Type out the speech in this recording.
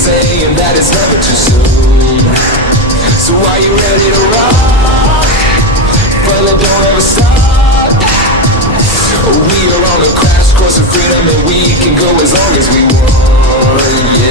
saying that it's never too soon. So are you ready to rock? Fella, don't ever stop. We are on a crash course of freedom, and we can go as long as we want, yeah.